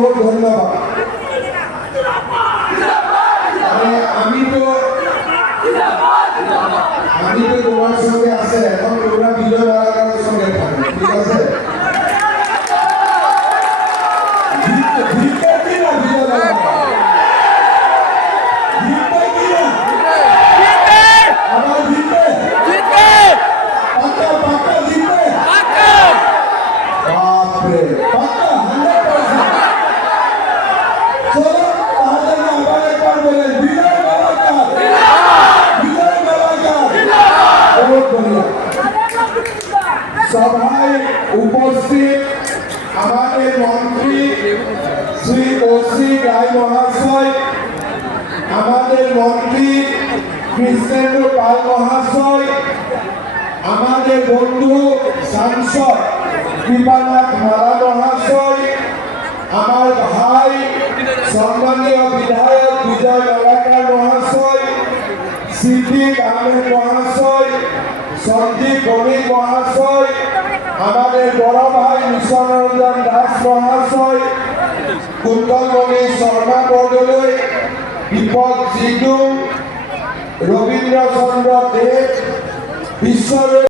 বহুত ধন্যবাদ। আমি তো তোমার সঙ্গে আছে, এখন তোমরা বিজয় বালাকারের সঙ্গে থাকবে, ঠিক আছে? সভায় উপস্থিত আমাদের মন্ত্রী শ্রী ওসি রায় মহাশয়, আমাদের মন্ত্রী কৃষ্ণেন্দ্র পাল মহাশয়, আমাদের বন্ধু সাংসদ কৃপানাথ মালা মহাশয়, আমার ভাই সম্মানীয় বিধায়ক বিজয় মালাকার মহাশয়, সিদ্দিক আহমেদ মহাশয়, সঞ্জীব ভৌমিক মহাশয়, আমাদের বড় ভাই মিশন রঞ্জন দাস মহাশয়, কুন্তলমণি শর্মা বরদলৈ, দীপক জিডু, রবীন্দ্র চন্দ্র দেব, বিশ্ব